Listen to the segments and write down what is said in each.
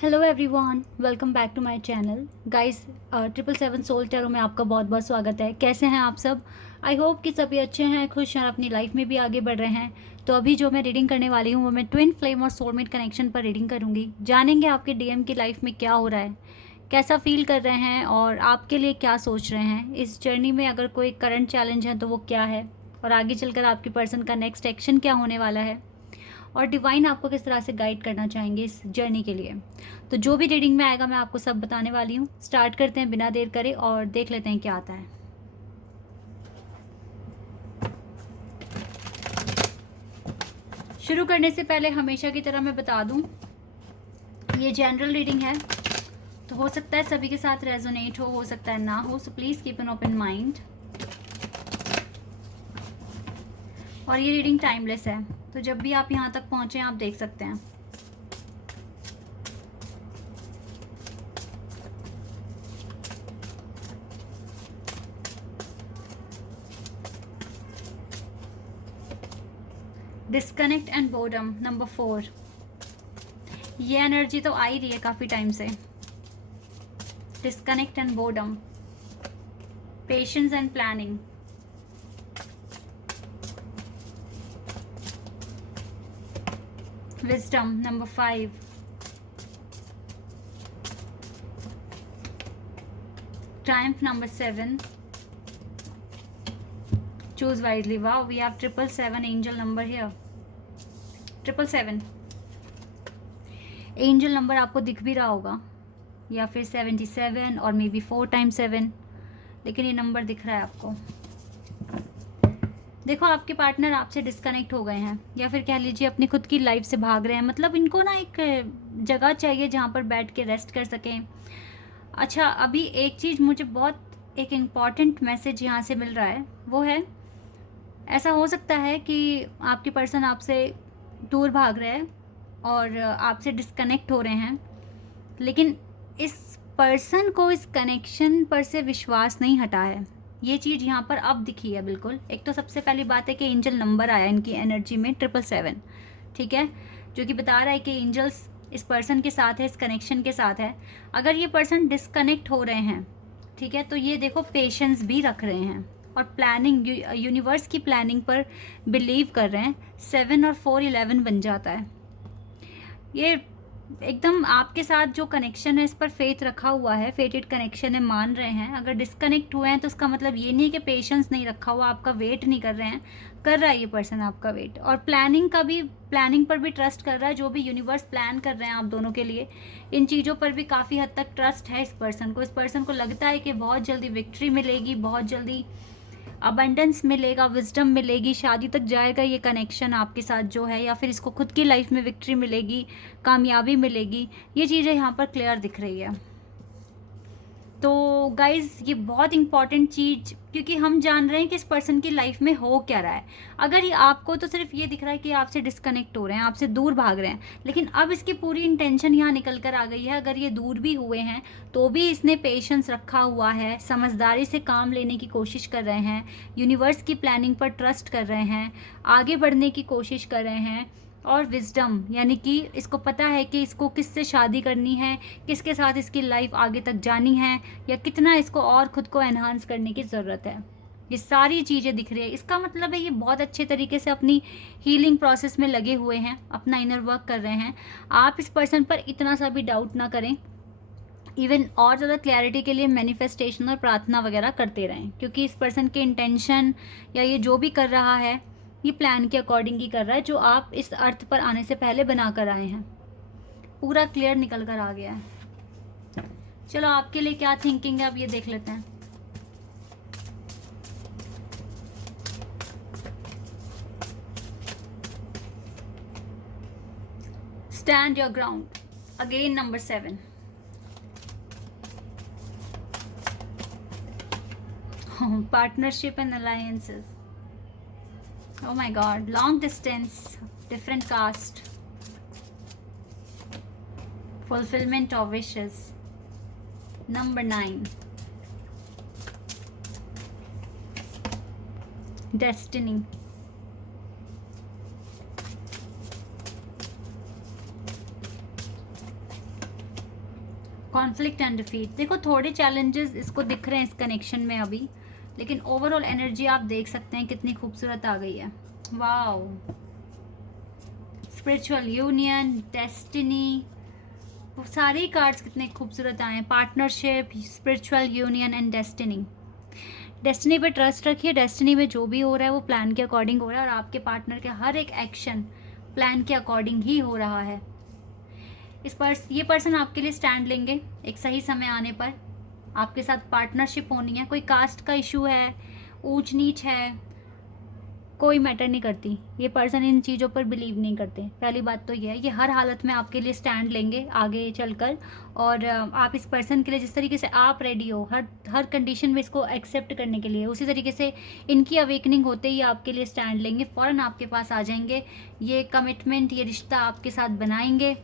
Hello everyone, welcome back to my channel guys. 777 soul tarot में आपका बहुत बहुत स्वागत है। कैसे हैं आप सब? आई होप कि सभी अच्छे हैं, खुश हैं और अपनी लाइफ में भी आगे बढ़ रहे हैं। तो अभी जो मैं रीडिंग करने वाली हूँ वो मैं ट्विन फ्लेम और सोलमेट कनेक्शन पर रीडिंग करूँगी। जानेंगे आपके डीएम की लाइफ में क्या हो रहा है, कैसा फील कर रहे हैं और आपके लिए क्या सोच रहे हैं। इस जर्नी में अगर कोई करंट चैलेंज है तो वो क्या है, और आगे चलकर आपकी पर्सन का नेक्स्ट एक्शन क्या होने वाला है, और डिवाइन आपको किस तरह से गाइड करना चाहेंगे इस जर्नी के लिए। तो जो भी रीडिंग में आएगा मैं आपको सब बताने वाली हूँ। स्टार्ट करते हैं बिना देर करे और देख लेते हैं क्या आता है। शुरू करने से पहले हमेशा की तरह मैं बता दूं, ये जनरल रीडिंग है, तो हो सकता है सभी के साथ रेजोनेट हो सकता है ना हो, so please keep an open mind. और ये रीडिंग टाइमलेस है, तो जब भी आप यहाँ तक पहुँचें आप देख सकते हैं। Disconnect and boredom number 4। ये एनर्जी तो आ ही रही है काफ़ी टाइम से। Disconnect and boredom, patience and planning, wisdom number 5, triumph number 7, choose wisely. Wow, we have 777 angel number here. 777 angel number आपको दिख भी रहा होगा, या फिर 77 और मे बी 4 टाइम्स 7, लेकिन ये नंबर दिख रहा है आपको। देखो, आपके पार्टनर आपसे डिस्कनेक्ट हो गए हैं, या फिर कह लीजिए अपनी खुद की लाइफ से भाग रहे हैं। मतलब इनको ना एक जगह चाहिए जहाँ पर बैठ के रेस्ट कर सकें। अच्छा, अभी एक चीज़ मुझे बहुत एक इम्पॉर्टेंट मैसेज यहाँ से मिल रहा है, वो है ऐसा हो सकता है कि आपकी पर्सन आपसे दूर भाग रहे हैं और आपसे डिस्कनेक्ट हो रहे हैं, लेकिन इस पर्सन को इस कनेक्शन पर से विश्वास नहीं हटा है। ये चीज़ यहाँ पर अब दिखी है बिल्कुल। एक तो सबसे पहली बात है कि एंजल नंबर आया इनकी एनर्जी में 777, ठीक है, जो कि बता रहा है कि एंजल्स इस पर्सन के साथ है, इस कनेक्शन के साथ है। अगर ये पर्सन डिस्कनेक्ट हो रहे हैं, ठीक है, तो ये देखो पेशेंस भी रख रहे हैं और प्लानिंग, यूनिवर्स की प्लानिंग पर बिलीव कर रहे हैं। 7 और 4 11 बन जाता है। ये एकदम आपके साथ जो कनेक्शन है इस पर फेथ रखा हुआ है, फेटेड कनेक्शन है, मान रहे हैं। अगर डिस्कनेक्ट हुए हैं तो उसका मतलब ये नहीं कि पेशेंस नहीं रखा हुआ, आपका वेट नहीं कर रहे हैं, कर रहा है ये पर्सन आपका वेट। और प्लानिंग का भी, प्लानिंग पर भी ट्रस्ट कर रहा है। जो भी यूनिवर्स प्लान कर रहे हैं आप दोनों के लिए, इन चीज़ों पर भी काफ़ी हद तक ट्रस्ट है इस पर्सन को। इस पर्सन को लगता है कि बहुत जल्दी विक्ट्री मिलेगी, बहुत जल्दी अबंडेंस मिलेगा, विजडम मिलेगी, शादी तक जाएगा ये कनेक्शन आपके साथ जो है, या फिर इसको खुद की लाइफ में विक्ट्री मिलेगी, कामयाबी मिलेगी। ये चीज़ें यहाँ पर क्लियर दिख रही है। तो गाइज़, ये बहुत इंपॉर्टेंट चीज़, क्योंकि हम जान रहे हैं कि इस पर्सन की लाइफ में हो क्या रहा है। अगर ये आपको तो सिर्फ ये दिख रहा है कि आपसे डिस्कनेक्ट हो रहे हैं, आपसे दूर भाग रहे हैं, लेकिन अब इसकी पूरी इंटेंशन यहाँ निकल कर आ गई है। अगर ये दूर भी हुए हैं तो भी इसने पेशेंस रखा हुआ है, समझदारी से काम लेने की कोशिश कर रहे हैं, यूनिवर्स की प्लानिंग पर ट्रस्ट कर रहे हैं, आगे बढ़ने की कोशिश कर रहे हैं। और विजडम, यानी कि इसको पता है कि इसको किससे शादी करनी है, किसके साथ इसकी लाइफ आगे तक जानी है, या कितना इसको और ख़ुद को एनहांस करने की ज़रूरत है। ये सारी चीज़ें दिख रही है। इसका मतलब है ये बहुत अच्छे तरीके से अपनी हीलिंग प्रोसेस में लगे हुए हैं, अपना इनर वर्क कर रहे हैं। आप इस पर्सन पर इतना सा भी डाउट ना करें। इवन और ज़्यादा क्लैरिटी के लिए मैनिफेस्टेशन और प्रार्थना वगैरह करते रहें, क्योंकि इस पर्सन के इंटेंशन या ये जो भी कर रहा है ये प्लान के अकॉर्डिंग ही कर रहा है, जो आप इस अर्थ पर आने से पहले बना कर आए हैं। पूरा क्लियर निकल कर आ गया है। चलो, आपके लिए क्या थिंकिंग है अब ये देख लेते हैं। Stand your ground, again number 7। Partnership and alliances, oh my god, long distance, different caste, fulfillment of wishes, number 9, destiny, conflict and defeat, देखो थोड़े चैलेंजेस इसको दिख रहे हैं इस कनेक्शन में अभी, लेकिन ओवरऑल एनर्जी आप देख सकते हैं कितनी खूबसूरत आ गई है। वाओ, स्पिरिचुअल यूनियन, डेस्टिनी, सारे कार्ड्स कितने खूबसूरत आए हैं। Partnership, spiritual union and destiny. Destiny पे ट्रस्ट रखिए, डेस्टिनी में जो भी हो रहा है वो प्लान के अकॉर्डिंग हो रहा है, और आपके पार्टनर के हर एक एक्शन प्लान के अकॉर्डिंग ही हो रहा है। ये पर्सन आपके लिए स्टैंड लेंगे एक सही समय आने पर। आपके साथ पार्टनरशिप होनी है। कोई कास्ट का इशू है, ऊंच नीच है, कोई मैटर नहीं करती। ये पर्सन इन चीज़ों पर बिलीव नहीं करते। पहली बात तो ये है, ये हर हालत में आपके लिए स्टैंड लेंगे आगे चलकर, और आप इस पर्सन के लिए जिस तरीके से आप रेडी हो हर कंडीशन में इसको एक्सेप्ट करने के लिए, उसी तरीके से इनकी अवेकनिंग होते ही आपके लिए स्टैंड लेंगे, फ़ौरन आपके पास आ जाएंगे। ये कमिटमेंट, ये रिश्ता आपके साथ बनाएंगे,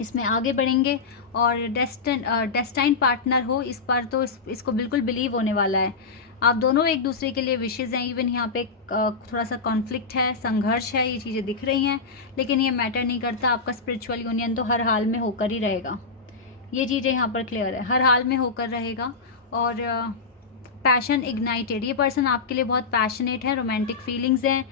इसमें आगे बढ़ेंगे, और डेस्टाइन पार्टनर हो इस पर तो इसको बिल्कुल बिलीव होने वाला है। आप दोनों एक दूसरे के लिए विशेज़ हैं। इवन यहाँ पे थोड़ा सा कॉन्फ्लिक्ट है, संघर्ष है, ये चीज़ें दिख रही हैं, लेकिन ये मैटर नहीं करता। आपका स्पिरिचुअल यूनियन तो हर हाल में होकर ही रहेगा। ये चीज़ें यहाँ पर क्लियर है, हर हाल में होकर रहेगा। और पैशन इग्नाइटेड, ये पर्सन आपके लिए बहुत पैशनेट है, रोमांटिक फीलिंग्स हैं,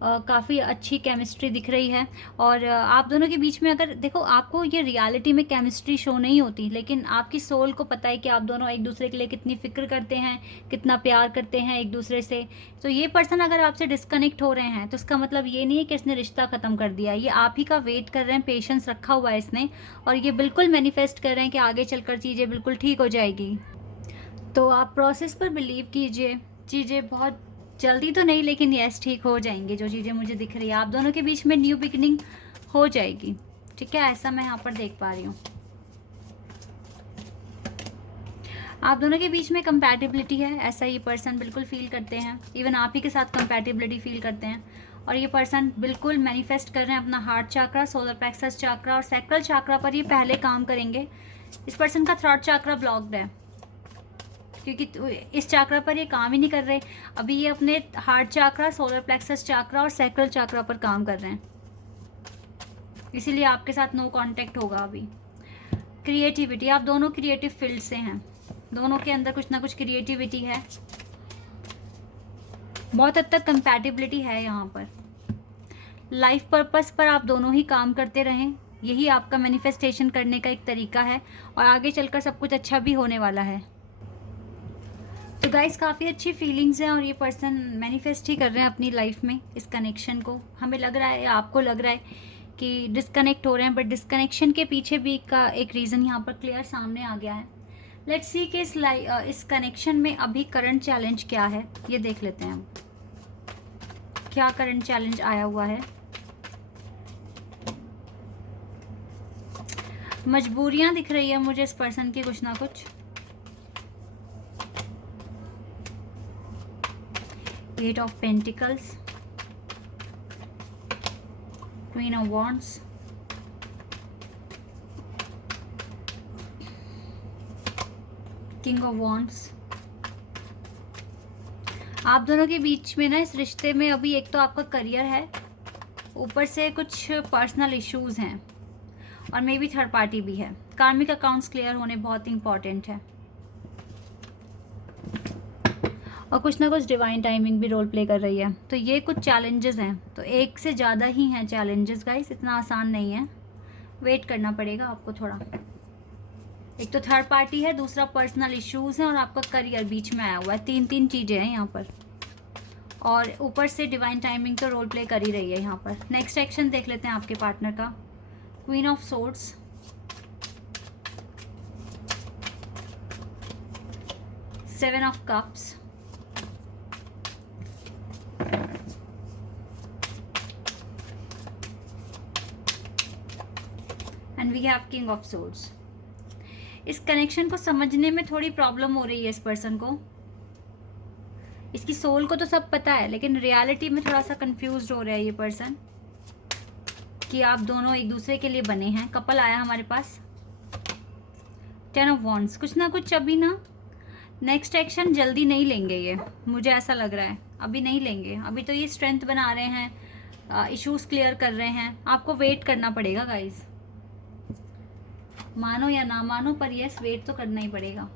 काफ़ी अच्छी केमिस्ट्री दिख रही है। और आप दोनों के बीच में अगर देखो, आपको ये रियलिटी में केमिस्ट्री शो नहीं होती, लेकिन आपकी सोल को पता है कि आप दोनों एक दूसरे के लिए कितनी फ़िक्र करते हैं, कितना प्यार करते हैं एक दूसरे से। तो ये पर्सन अगर आपसे डिस्कनेक्ट हो रहे हैं तो इसका मतलब ये नहीं है कि इसने रिश्ता ख़त्म कर दिया। ये आप ही का वेट कर रहे हैं, पेशेंस रखा हुआ है इसने, और ये बिल्कुल मैनिफेस्ट कर रहे हैं कि आगे चलकर चीज़ें बिल्कुल ठीक हो जाएगी। तो आप प्रोसेस पर बिलीव कीजिए, चीज़ें बहुत जल्दी तो नहीं, लेकिन यस ठीक हो जाएंगी। जो चीज़ें मुझे दिख रही है, आप दोनों के बीच में न्यू बिगिनिंग हो जाएगी, ठीक है, ऐसा मैं यहाँ पर देख पा रही हूँ। आप दोनों के बीच में कंपैटिबिलिटी है, ऐसा ये पर्सन बिल्कुल फील करते हैं। इवन आप ही के साथ कंपैटिबिलिटी फील करते हैं, और ये पर्सन बिल्कुल मैनिफेस्ट कर रहे हैं अपना heart chakra, solar plexus chakra और सैक्रल चाक्रा पर ये पहले काम करेंगे। इस पर्सन का थ्रॉट चाक्रा ब्लॉक्ड है, क्योंकि इस चाक्रा पर ये काम ही नहीं कर रहे। अभी ये अपने heart chakra, solar plexus chakra और सैक्रल चाक्रा पर काम कर रहे हैं, इसीलिए आपके साथ नो कांटेक्ट होगा अभी। क्रिएटिविटी, आप दोनों क्रिएटिव फील्ड से हैं, दोनों के अंदर कुछ ना कुछ क्रिएटिविटी है, बहुत हद तक कंपैटिबिलिटी है यहाँ पर। लाइफ पर्पस पर आप दोनों ही काम करते रहें, यही आपका मैनिफेस्टेशन करने का एक तरीका है, और आगे चलकर सब कुछ अच्छा भी होने वाला है। तो गाइस, काफ़ी अच्छी फीलिंग्स हैं, और ये पर्सन मैनिफेस्ट ही कर रहे हैं अपनी लाइफ में इस कनेक्शन को। हमें लग रहा है, आपको लग रहा है कि डिस्कनेक्ट हो रहे हैं, बट डिस्कनेक्शन के पीछे भी का एक रीज़न यहाँ पर क्लियर सामने आ गया है। लेट्स सी कि इस कनेक्शन में अभी करंट चैलेंज क्या है, ये देख लेते हैं हम। क्या करंट चैलेंज आया हुआ है? मजबूरियाँ दिख रही है मुझे इस पर्सन की, कुछ ना कुछ। Eight of pentacles, queen of wands, king of wands. आप दोनों के बीच में ना इस रिश्ते में अभी एक तो आपका करियर है, ऊपर से कुछ पर्सनल इश्यूज हैं, और मे बी थर्ड पार्टी भी है। कार्मिक अकाउंट्स क्लियर होने बहुत इंपॉर्टेंट है, और कुछ ना कुछ डिवाइन टाइमिंग भी रोल प्ले कर रही है। तो ये कुछ चैलेंजेस हैं, तो एक से ज़्यादा ही हैं चैलेंजेस गाइस, इतना आसान नहीं है, वेट करना पड़ेगा आपको थोड़ा। एक तो थर्ड पार्टी है, दूसरा पर्सनल इश्यूज़ हैं, और आपका करियर बीच में आया हुआ है। तीन चीज़ें हैं यहाँ पर, और ऊपर से डिवाइन टाइमिंग तो रोल प्ले कर ही रही है यहाँ पर। नेक्स्ट एक्शन देख लेते हैं आपके पार्टनर का। Queen of swords, seven of cups, and we have king of swords. इस कनेक्शन को समझने में थोड़ी प्रॉब्लम हो रही है इस पर्सन को। इसकी सोल को तो सब पता है, लेकिन रियलिटी में थोड़ा सा कंफ्यूज हो रहा है ये पर्सन कि आप दोनों एक दूसरे के लिए बने हैं। कपल आया हमारे पास, टेन ऑफ वॉन्ड्स। कुछ ना कुछ अभी ना नेक्स्ट एक्शन जल्दी नहीं लेंगे ये, मुझे ऐसा लग रहा है अभी नहीं लेंगे। अभी तो ये स्ट्रेंथ बना रहे हैं, इश्यूज क्लियर कर रहे हैं। आपको वेट करना पड़ेगा गाइज, मानो या ना मानो पर यस वेट तो करना ही पड़ेगा।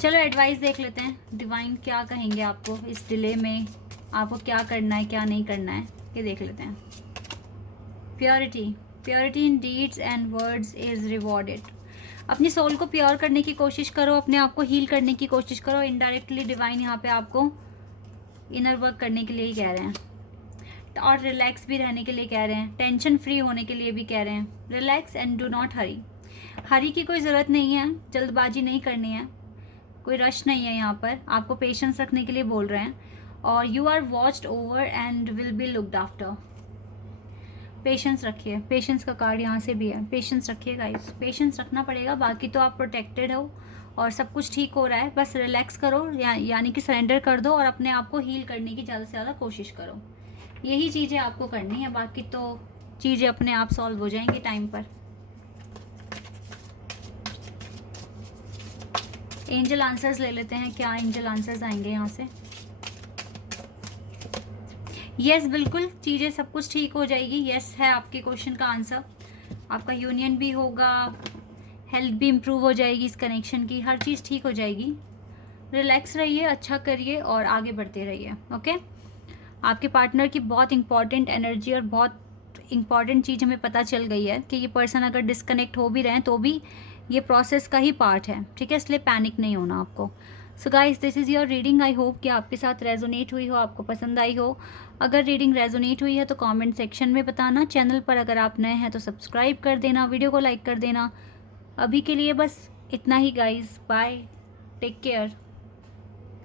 चलो एडवाइस देख लेते हैं, डिवाइन क्या कहेंगे आपको इस डिले में, आपको क्या करना है क्या नहीं करना है, ये देख लेते हैं। Purity in deeds and words is rewarded. अपनी सोल को प्योर करने की कोशिश करो, अपने आप को हील करने की कोशिश करो। इनडायरेक्टली डिवाइन यहाँ पे आपको इनर वर्क करने के लिए ही कह रहे हैं, और रिलैक्स भी रहने के लिए कह रहे हैं, टेंशन फ्री होने के लिए भी कह रहे हैं। रिलैक्स एंड डू नॉट हरी की कोई ज़रूरत नहीं है, जल्दबाजी नहीं करनी है, कोई रश नहीं है यहाँ पर। आपको पेशेंस रखने के लिए बोल रहे हैं। और you are watched over and will be looked after. Patience रखिए, पेशेंस का कार्ड यहाँ से भी है, पेशेंस रखिए गाइस, पेशेंस रखना पड़ेगा। बाकी तो आप प्रोटेक्टेड हो और सब कुछ ठीक हो रहा है, बस रिलैक्स करो, यानी कि सरेंडर कर दो और अपने आप को हील करने की ज़्यादा से ज़्यादा कोशिश करो। यही चीज़ें आपको करनी है, बाकी तो चीज़ें अपने आप सॉल्व हो जाएंगी टाइम पर। एंजल आंसर्स ले लेते हैं, क्या एंजल आंसर्स आएंगे यहाँ से। यस बिल्कुल, चीज़ें सब कुछ ठीक हो जाएगी। यस है आपके क्वेश्चन का आंसर। आपका यूनियन भी होगा, हेल्थ भी इम्प्रूव हो जाएगी, इस कनेक्शन की हर चीज़ ठीक हो जाएगी। रिलैक्स रहिए, अच्छा करिए और आगे बढ़ते रहिए। ओके, आपके पार्टनर की बहुत इंपॉर्टेंट एनर्जी और बहुत इंपॉर्टेंट चीज़ हमें पता चल गई है कि ये पर्सन अगर डिस्कनेक्ट हो भी रहे हैं तो भी ये प्रोसेस का ही पार्ट है, ठीक है, इसलिए पैनिक नहीं होना आपको। So guys, this is your reading. I hope कि आपके साथ रेजोनेट हुई हो, आपको पसंद आई हो। अगर रीडिंग रेजोनेट हुई है तो कमेंट सेक्शन में बताना। चैनल पर अगर आप नए हैं तो सब्सक्राइब कर देना, वीडियो को लाइक कर देना। अभी के लिए बस इतना ही गाइस, बाय, टेक केयर।